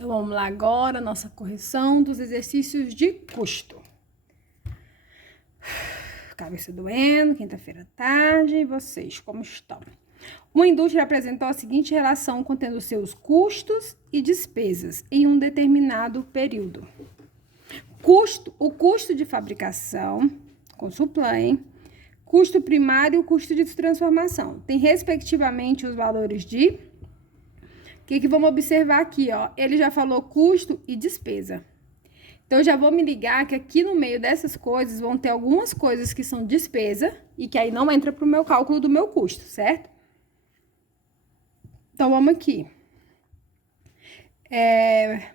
Então, vamos lá agora, nossa correção dos exercícios de custo. Cabeça doendo, quinta-feira à tarde, e vocês, como estão? Uma indústria apresentou a seguinte relação contendo seus custos e despesas em um determinado período. O custo de fabricação, consulplay, hein? Custo primário e o custo de transformação. Tem, respectivamente, os valores de... O que vamos observar aqui, ó? Ele já falou custo e despesa. Então, eu já vou me ligar que aqui no meio dessas coisas vão ter algumas coisas que são despesa e que aí não entra para o meu cálculo do meu custo, certo? Então, vamos aqui.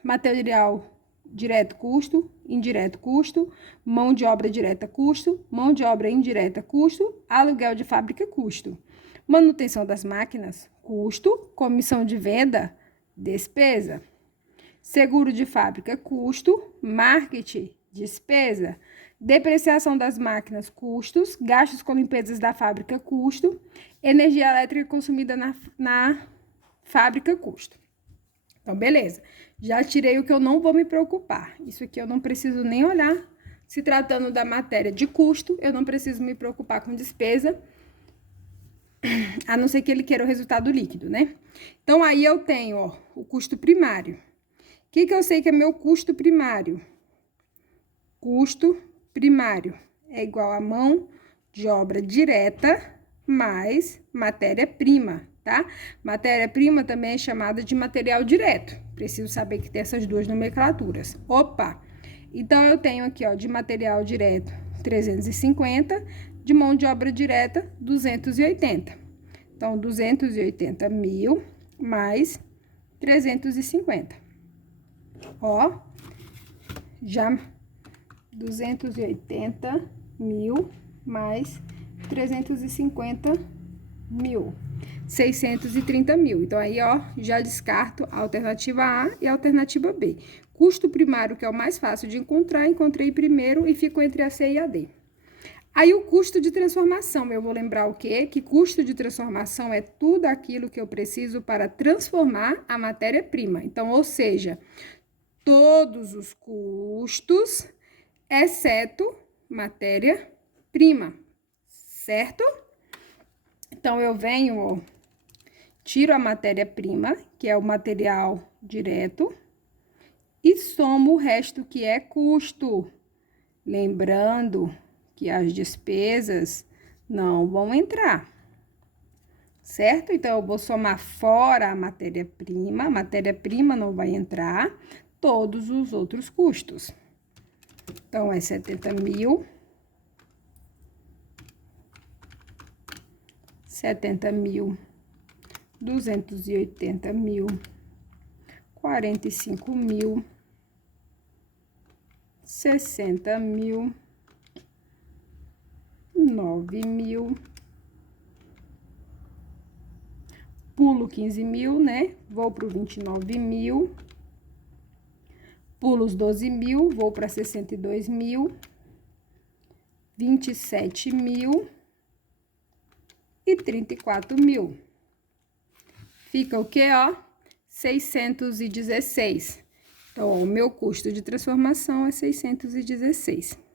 Material direto custo, indireto custo, mão de obra direta custo, mão de obra indireta custo, aluguel de fábrica custo. Manutenção das máquinas, custo, comissão de venda, despesa. Seguro de fábrica, custo, marketing, despesa. Depreciação das máquinas, custos, gastos com limpezas da fábrica, custo. Energia elétrica consumida na fábrica, custo. Então, beleza. Já tirei o que eu não vou me preocupar. Isso aqui eu não preciso nem olhar. Se tratando da matéria de custo, eu não preciso me preocupar com despesa, a não ser que ele queira o resultado líquido, né? Então, aí eu tenho, ó, o custo primário. O que eu sei que é meu custo primário? Custo primário é igual a mão de obra direta mais matéria-prima, tá? Matéria-prima também é chamada de material direto. Preciso saber que tem essas duas nomenclaturas. Opa! Então, eu tenho aqui, ó, de material direto 350, de mão de obra direta 280. Então, 280 mil mais 350. Ó, já 280 mil mais 350 mil. 630 mil. Então, aí, ó, já descarto a alternativa A e a alternativa B. Custo primário, que é o mais fácil de encontrar, encontrei primeiro e ficou entre a C e a D. Aí, o custo de transformação, eu vou lembrar o quê? Que custo de transformação é tudo aquilo que eu preciso para transformar a matéria-prima. Então, ou seja, todos os custos, exceto matéria-prima, certo? Então, eu venho, ó, tiro a matéria-prima, que é o material direto, e somo o resto, que é custo. Lembrando que as despesas não vão entrar, certo? Então, eu vou somar fora a matéria-prima não vai entrar, todos os outros custos. Então, é 70 mil, 70 mil, 280 mil, 45 mil, 60 mil, 9 mil, pulo 15 mil, né? Vou para 29 mil, pulo os 12 mil, vou para 62 mil, 27 mil e 34 mil. Fica o quê, ó? 616. Então, ó, o meu custo de transformação é 616.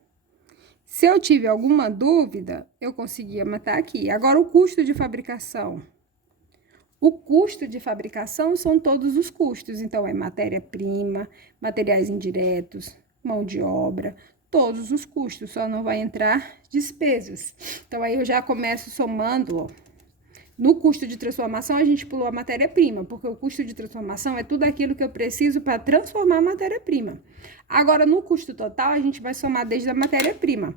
Se eu tive alguma dúvida, eu conseguia matar aqui. Agora, o custo de fabricação. O custo de fabricação são todos os custos. Então, é matéria-prima, materiais indiretos, mão de obra, todos os custos. Só não vai entrar despesas. Então, aí eu já começo somando, ó. No custo de transformação, a gente pulou a matéria-prima, porque o custo de transformação é tudo aquilo que eu preciso para transformar a matéria-prima. Agora, no custo total, a gente vai somar desde a matéria-prima.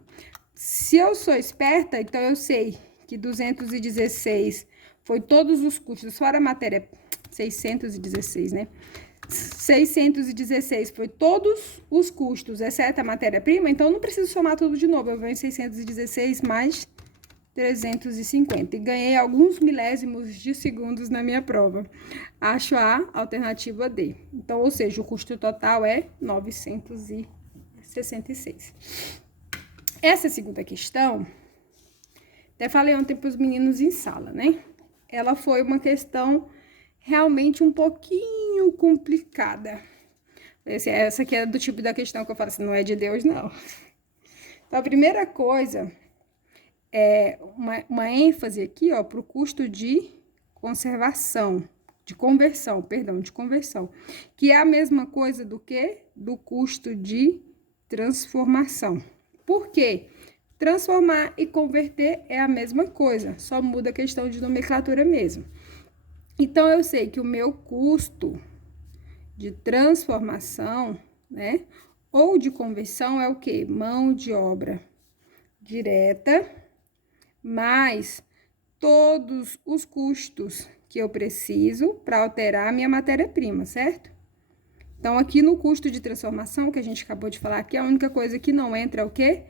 Se eu sou esperta, então eu sei que 216 foi todos os custos, fora a matéria... 616, né? 616 foi todos os custos, exceto a matéria-prima, então eu não preciso somar tudo de novo. Eu venho em 616 mais 350 e ganhei alguns milésimos de segundos na minha prova. Acho a alternativa D. Então, ou seja, o custo total é 966. Essa segunda questão, até falei ontem para os meninos em sala, né? Ela foi uma questão realmente um pouquinho complicada. Essa aqui é do tipo da questão que eu falo assim, não é de Deus, não. Então, a primeira coisa é uma ênfase aqui, ó, para o custo de conservação, de conversão, perdão, de conversão, que é a mesma coisa do que? Do custo de transformação. Por quê? Transformar e converter é a mesma coisa, só muda a questão de nomenclatura mesmo. Então, eu sei que o meu custo de transformação, né, ou de conversão é o quê? Mão de obra direta, mais todos os custos que eu preciso para alterar a minha matéria-prima, certo? Então, aqui no custo de transformação, que a gente acabou de falar aqui, a única coisa que não entra é o quê?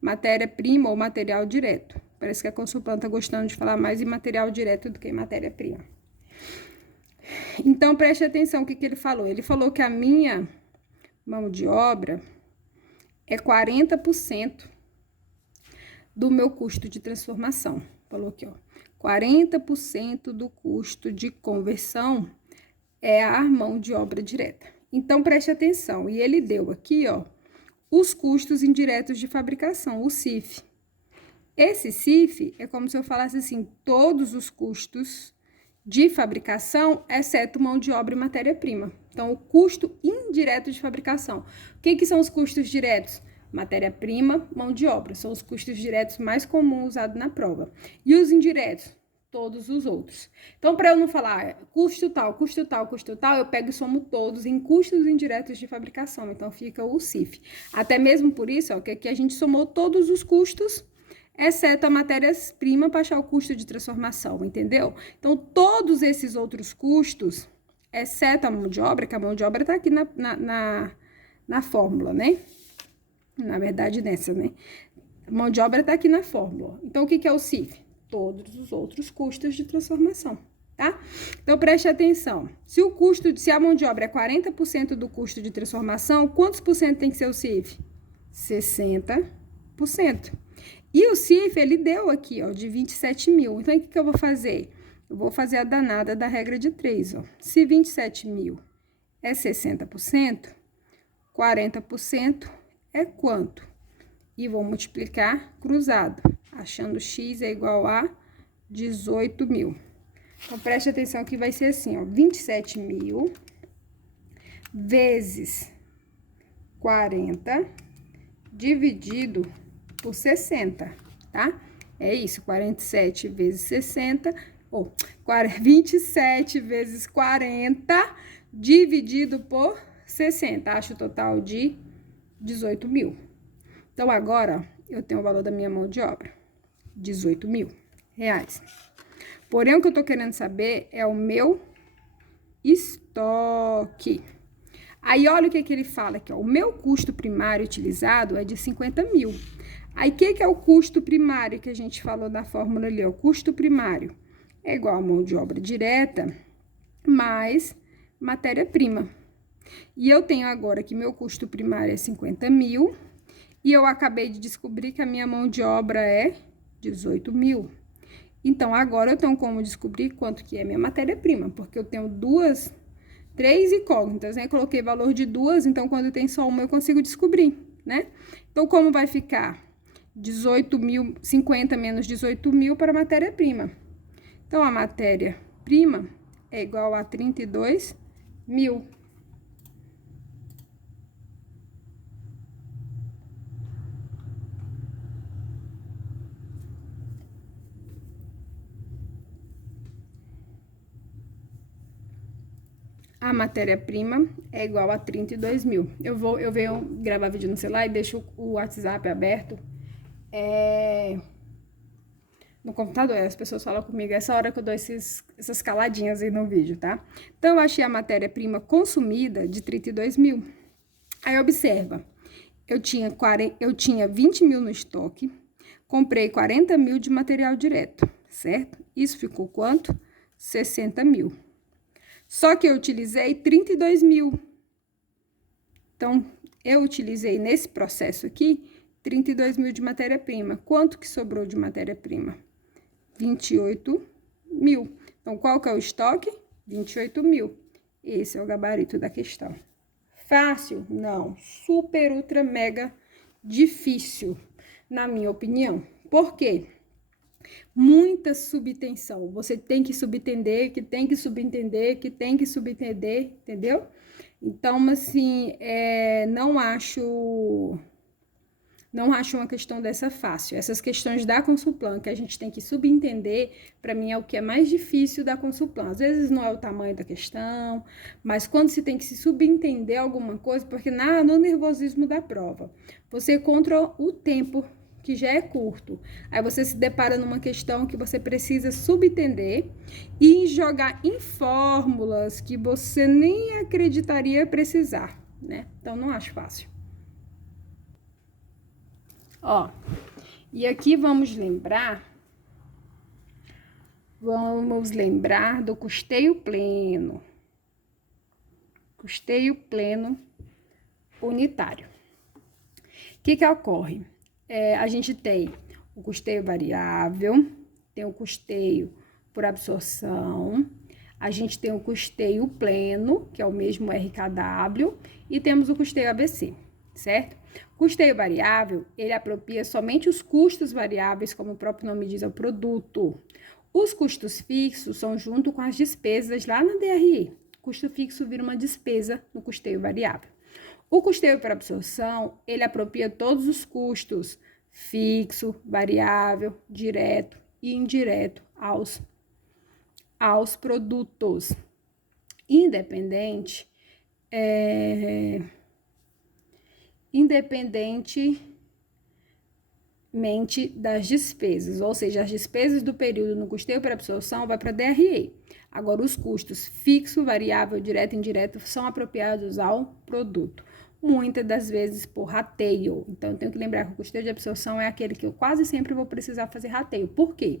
Matéria-prima ou material direto. Parece que a consultante tá gostando de falar mais em material direto do que em matéria-prima. Então, preste atenção o que ele falou. Ele falou que a minha mão de obra é 40% do meu custo de transformação. Falou aqui, ó. 40% do custo de conversão é a mão de obra direta. Então, preste atenção. E ele deu aqui, ó, os custos indiretos de fabricação, o CIF. Esse CIF é como se eu falasse assim, todos os custos de fabricação, exceto mão de obra e matéria-prima. Então, o custo indireto de fabricação. O que são os custos diretos? Matéria-prima, mão de obra. São os custos diretos mais comuns usados na prova. E os indiretos? Todos os outros. Então, para eu não falar custo tal, custo tal, custo tal, eu pego e somo todos em custos indiretos de fabricação. Então, fica o CIF. Até mesmo por isso, ó, que aqui a gente somou todos os custos, exceto a matéria-prima para achar o custo de transformação, entendeu? Então, todos esses outros custos, exceto a mão de obra, que a mão de obra tá aqui na fórmula, né? Na verdade, nessa, né? A mão de obra tá aqui na fórmula. Então, o que é o CIF? Todos os outros custos de transformação, tá? Então, preste atenção. Se a mão de obra é 40% do custo de transformação, quantos por cento tem que ser o CIF? 60%. E o CIF, ele deu aqui, ó, de 27 mil. Então, o que eu vou fazer? Eu vou fazer a danada da regra de 3, ó. Se 27 mil é 60%, 40% é quanto? E vou multiplicar cruzado, achando x é igual a 18 mil. Então, preste atenção que vai ser assim, ó, 27 mil vezes 40 dividido por 60, tá? É isso, 47 vezes 60, ou 27 vezes 40 dividido por 60, acho o total de 18 mil. Então, agora, eu tenho o valor da minha mão de obra, 18 mil reais. Porém, o que eu tô querendo saber é o meu estoque. Aí, olha o que ele fala aqui, ó. O meu custo primário utilizado é de 50 mil. Aí, o que é o custo primário que a gente falou na fórmula ali? O custo primário é igual a mão de obra direta mais matéria-prima. E eu tenho agora que meu custo primário é 50 mil e eu acabei de descobrir que a minha mão de obra é 18 mil. Então, agora eu tenho como descobrir quanto que é minha matéria-prima, porque eu tenho três incógnitas, né? Eu coloquei valor de duas, então quando tem só uma eu consigo descobrir, né? Então, como vai ficar? 18 mil, 50 menos 18 mil para matéria-prima. Então, a matéria-prima é igual a 32 mil. A matéria-prima é igual a 32 mil. Eu venho gravar vídeo no celular e deixo o WhatsApp aberto no computador. As pessoas falam comigo, essa hora que eu dou essas caladinhas aí no vídeo, tá? Então, eu achei a matéria-prima consumida de 32 mil. Aí, observa, eu tinha 20 mil no estoque, comprei 40 mil de material direto, certo? Isso ficou quanto? 60 mil. Só que eu utilizei 32 mil. Então, eu utilizei nesse processo aqui 32 mil de matéria-prima. Quanto que sobrou de matéria-prima? 28 mil. Então, qual que é o estoque? 28 mil. Esse é o gabarito da questão. Fácil? Não. Super, ultra, mega difícil, na minha opinião. Por quê? Muita subtensão. Você tem que subentender, que tem que subentender, que tem que subentender, entendeu? Então, assim, não acho uma questão dessa fácil. Essas questões da Consulplan, que a gente tem que subentender, para mim é o que é mais difícil da Consulplan. Às vezes não é o tamanho da questão, mas quando se tem que se subentender alguma coisa, porque no nervosismo da prova, você contra o tempo, que já é curto, aí você se depara numa questão que você precisa subentender e jogar em fórmulas que você nem acreditaria precisar, né? Então, não acho fácil. Ó, e aqui vamos lembrar do custeio pleno. Custeio pleno unitário. O que ocorre? A gente tem o custeio variável, tem o custeio por absorção, a gente tem o custeio pleno, que é o mesmo RKW, e temos o custeio ABC, certo? Custeio variável, ele apropria somente os custos variáveis, como o próprio nome diz, é o produto. Os custos fixos são junto com as despesas lá na DRE. Custo fixo vira uma despesa no custeio variável. O custeio por absorção, ele apropria todos os custos, fixo, variável, direto e indireto aos produtos. Independentemente das despesas, ou seja, as despesas do período no custeio por absorção vai para a DRE. Agora, os custos fixo, variável, direto e indireto são apropriados ao produto. Muitas das vezes por rateio. Então, eu tenho que lembrar que o custeio de absorção é aquele que eu quase sempre vou precisar fazer rateio. Por quê?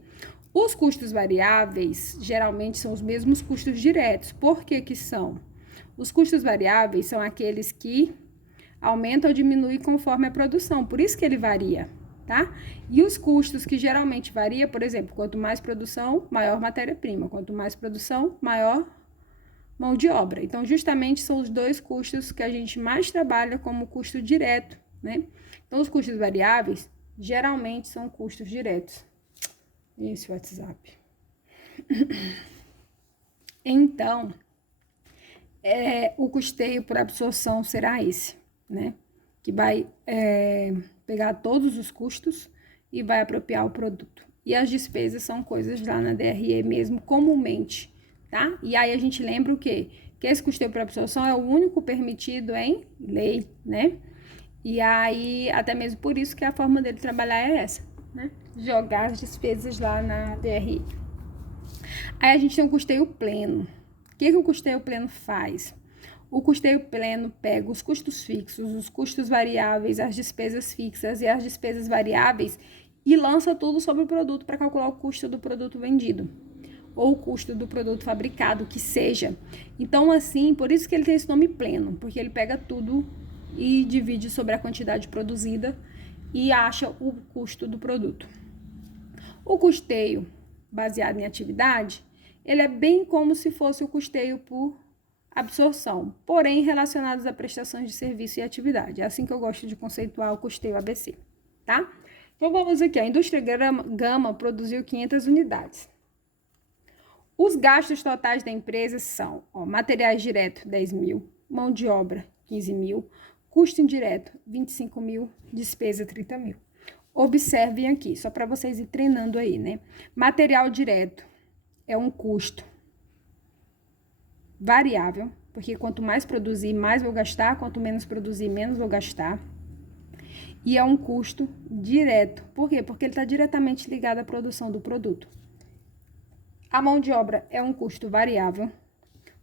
Os custos variáveis, geralmente, são os mesmos custos diretos. Por que que são? Os custos variáveis são aqueles que aumentam ou diminuem conforme a produção. Por isso que ele varia, tá? E os custos que geralmente varia, por exemplo, quanto mais produção, maior matéria-prima. Quanto mais produção, maior mão de obra. Então, justamente são os dois custos que a gente mais trabalha como custo direto, né? Então, os custos variáveis geralmente são custos diretos. Esse WhatsApp. Então, o custeio por absorção será esse, né? Que vai pegar todos os custos e vai apropriar o produto. E as despesas são coisas lá na DRE mesmo, comumente, tá? E aí a gente lembra o quê? Que esse custeio por absorção é o único permitido em lei, né? E aí, até mesmo por isso que a forma dele trabalhar é essa, né? Jogar as despesas lá na DRE. Aí a gente tem um custeio pleno. O que o custeio pleno faz? O custeio pleno pega os custos fixos, os custos variáveis, as despesas fixas e as despesas variáveis e lança tudo sobre o produto para calcular o custo do produto vendido ou o custo do produto fabricado, que seja. Então, assim, por isso que ele tem esse nome pleno, porque ele pega tudo e divide sobre a quantidade produzida e acha o custo do produto. O custeio baseado em atividade, ele é bem como se fosse o custeio por absorção, porém relacionados a prestações de serviço e atividade. É assim que eu gosto de conceituar o custeio ABC, tá? Então, vamos aqui. A indústria Gama produziu 500 unidades. Os gastos totais da empresa são, materiais diretos, 10 mil, mão de obra, 15 mil, custo indireto, 25 mil, despesa, 30 mil. Observem aqui, só para vocês ir treinando aí, né? Material direto é um custo variável, porque quanto mais produzir, mais vou gastar, quanto menos produzir, menos vou gastar. E é um custo direto. Por quê? Porque ele está diretamente ligado à produção do produto. A mão de obra é um custo variável,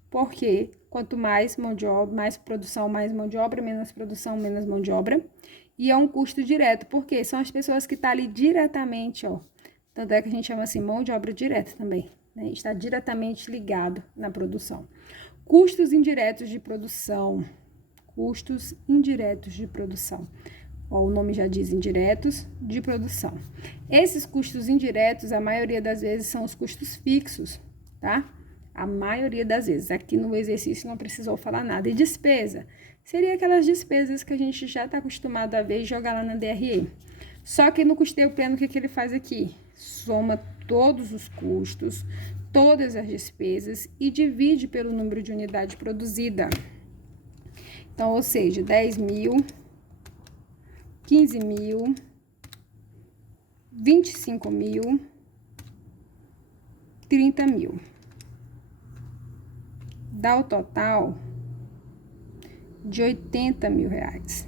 porque quanto mais mão de obra, mais produção, mais mão de obra, menos produção, menos mão de obra. E é um custo direto, porque são as pessoas que estão ali diretamente, Tanto é que a gente chama assim, mão de obra direta também, né? Está diretamente ligado na produção. Custos indiretos de produção. Custos indiretos de produção. O nome já diz indiretos de produção. Esses custos indiretos, a maioria das vezes, são os custos fixos, tá? A maioria das vezes. Aqui no exercício não precisou falar nada. E despesa seria aquelas despesas que a gente já está acostumado a ver e jogar lá na DRE. Só que no custeio pleno, o que ele faz aqui? Soma todos os custos, todas as despesas e divide pelo número de unidade produzida. Então, ou seja, 10 mil, 15 mil, 25 mil, 30 mil. Dá o total de 80 mil reais.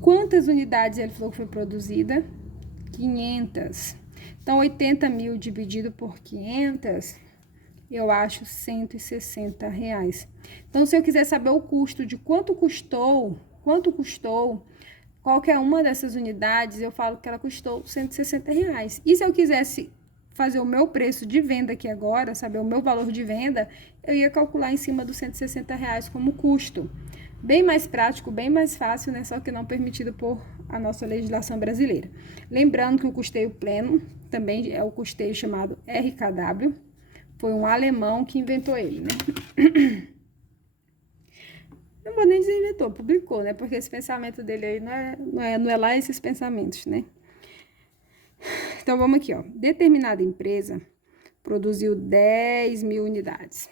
Quantas unidades ele falou que foi produzida? 500. Então, 80 mil dividido por 500, eu acho 160 reais. Então, se eu quiser saber o custo de quanto custou qualquer uma dessas unidades, eu falo que ela custou 160 reais. E se eu quisesse fazer o meu preço de venda aqui agora, saber o meu valor de venda, eu ia calcular em cima dos 160 reais como custo. Bem mais prático, bem mais fácil, né? Só que não permitido por a nossa legislação brasileira. Lembrando que o custeio pleno também é o custeio chamado RKW, foi um alemão que inventou ele, né? Não vou nem dizer inventou, publicou, né? Porque esse pensamento dele aí não é lá esses pensamentos, né? Então, vamos aqui, ó. Determinada empresa produziu 10 mil unidades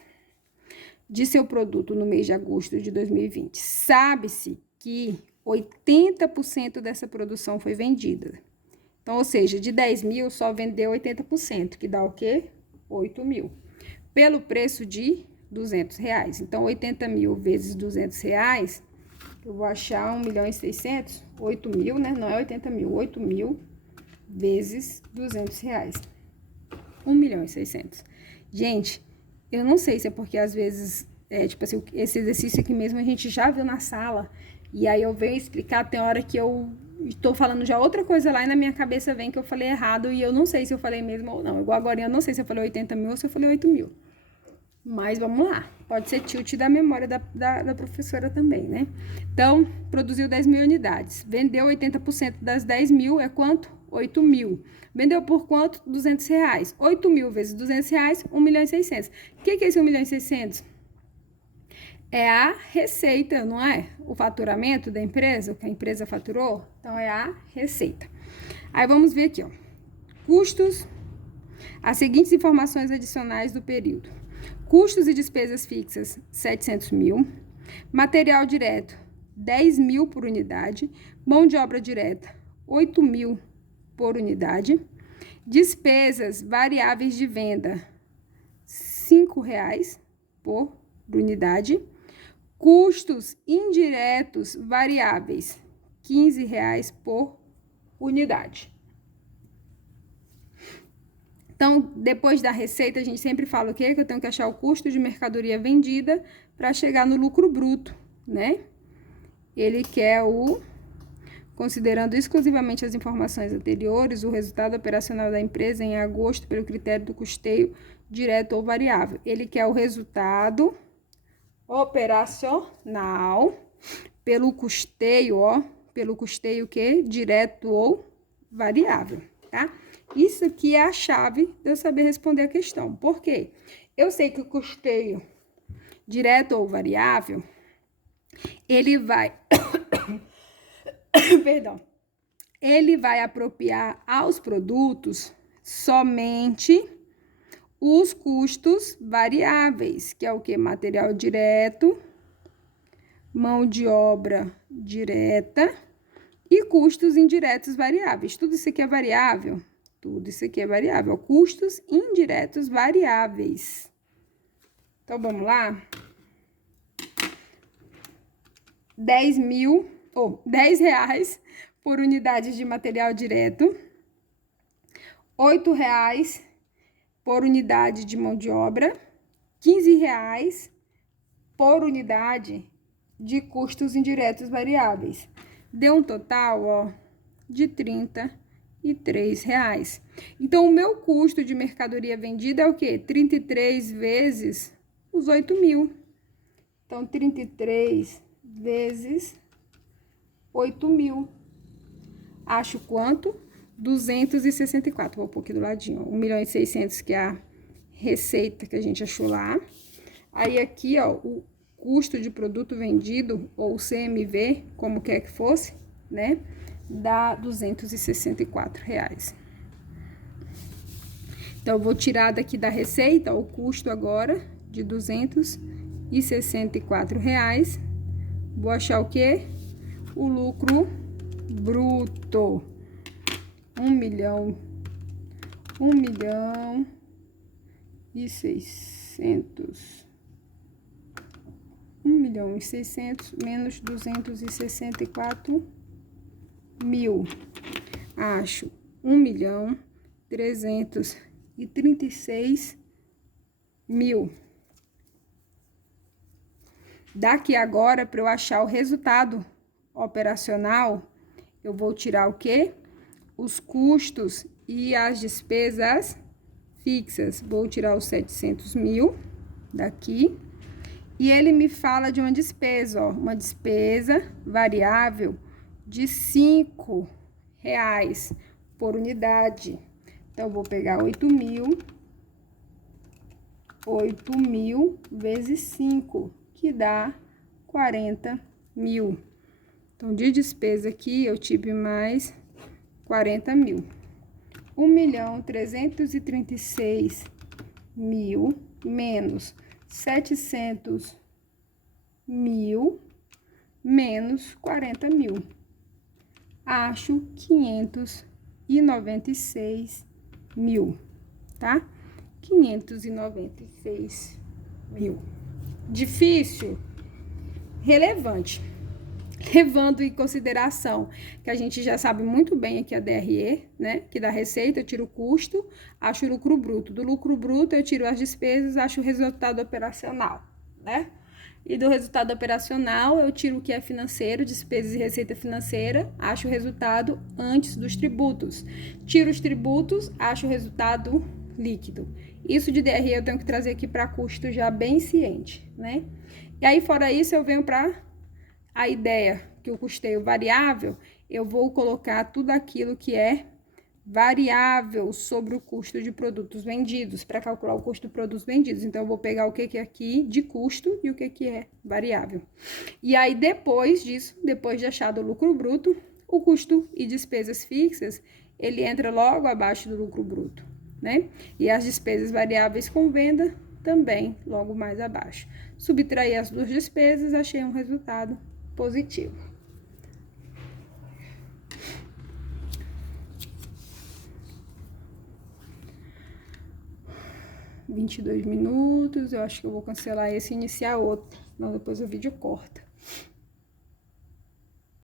de seu produto no mês de agosto de 2020. Sabe-se que 80% dessa produção foi vendida. Então, ou seja, de 10 mil, só vendeu 80%, que dá o quê? 8 mil. Pelo preço de 200 reais. Então, 80 mil vezes 200 reais, eu vou achar 1.600.000, 8 mil, né? Não é 80 mil, 8 mil vezes 200 reais. 1.600.000. Gente, eu não sei se é porque às vezes, tipo assim, esse exercício aqui mesmo a gente já viu na sala, e aí eu venho explicar, tem hora que eu estou falando já outra coisa lá e na minha cabeça vem que eu falei errado e eu não sei se eu falei mesmo ou não. Igual agora eu não sei se eu falei 80 mil ou se eu falei 8 mil. Mas vamos lá, pode ser tilt da memória da professora também, né? Então, produziu 10 mil unidades, vendeu 80% das 10 mil, é quanto? 8 mil. Vendeu por quanto? 200 reais. 8 mil vezes 200 reais, 1.600.000. O que é esse 1.600.000? É a receita, não é? O faturamento da empresa, o que a empresa faturou, então é a receita. Aí vamos ver aqui, ó. Custos, as seguintes informações adicionais do período. Custos e despesas fixas, 700 mil. Material direto, 10 mil por unidade. Mão de obra direta, 8 mil por unidade. Despesas variáveis de venda, 5 reais por unidade. Custos indiretos variáveis, 15 reais por unidade. Então, depois da receita, a gente sempre fala o quê? Que eu tenho que achar o custo de mercadoria vendida para chegar no lucro bruto, né? Ele quer considerando exclusivamente as informações anteriores, o resultado operacional da empresa em agosto pelo critério do custeio direto ou variável. Ele quer o resultado operacional pelo custeio, ó, pelo custeio que direto ou variável, tá? Isso aqui é a chave de eu saber responder a questão. Por quê? Eu sei que o custeio direto ou variável, ele vai perdão, ele vai apropriar aos produtos somente os custos variáveis, que é o que? Material direto, mão de obra direta e custos indiretos variáveis. Tudo isso aqui é variável? Tudo isso aqui é variável. Custos indiretos variáveis. Então, vamos lá? 10 reais por unidade de material direto. 8 reais por unidade de mão de obra. 15 reais por unidade de custos indiretos variáveis. Deu um total, ó, de 33 reais. Então, o meu custo de mercadoria vendida é o quê? 33 vezes os 8 mil. Então, 33 vezes 8 mil. Acho quanto? 264. Vou pôr aqui do ladinho, ó. 1.600.000, que é a receita que a gente achou lá. Aí, aqui, ó, o custo de produto vendido, ou CMV, como quer que fosse, né? Dá R$ 264. Então, eu vou tirar daqui da receita o custo agora de R$ 264. Vou achar o quê? O lucro bruto. 1.600.000 menos 264.000. Acho 1.336.000. Daqui agora, para eu achar o resultado operacional, eu vou tirar o quê? Os custos e as despesas fixas. Vou tirar os 700.000 daqui. E ele me fala de uma despesa, ó, uma despesa variável de R$ 5 por unidade. Então, eu vou pegar 8.000 vezes 5, que dá 40.000. Então, de despesa aqui, eu tive mais 40.000. 1.336.000 menos 700.000 menos 40.000. Acho 596.000, tá? 596.000. Difícil? Relevante. Levando em consideração que a gente já sabe muito bem aqui a DRE, né? Que da receita eu tiro o custo, acho o lucro bruto. Do lucro bruto eu tiro as despesas, acho o resultado operacional, né? E do resultado operacional eu tiro o que é financeiro, despesas e receita financeira, acho o resultado antes dos tributos. Tiro os tributos, acho o resultado líquido. Isso de DRE eu tenho que trazer aqui para custo já bem ciente, né? E aí, fora isso, eu venho para a ideia que o custeio variável, eu vou colocar tudo aquilo que é variável sobre o custo de produtos vendidos, para calcular o custo de produtos vendidos. Então, eu vou pegar o que é aqui de custo e o que é variável. E aí, depois disso, depois de achar o lucro bruto, o custo e despesas fixas, ele entra logo abaixo do lucro bruto, né? E as despesas variáveis com venda também logo mais abaixo. Subtrair as duas despesas, achei um resultado positivo. — 22 minutos, eu acho que eu vou cancelar esse e iniciar outro, senão depois o vídeo corta.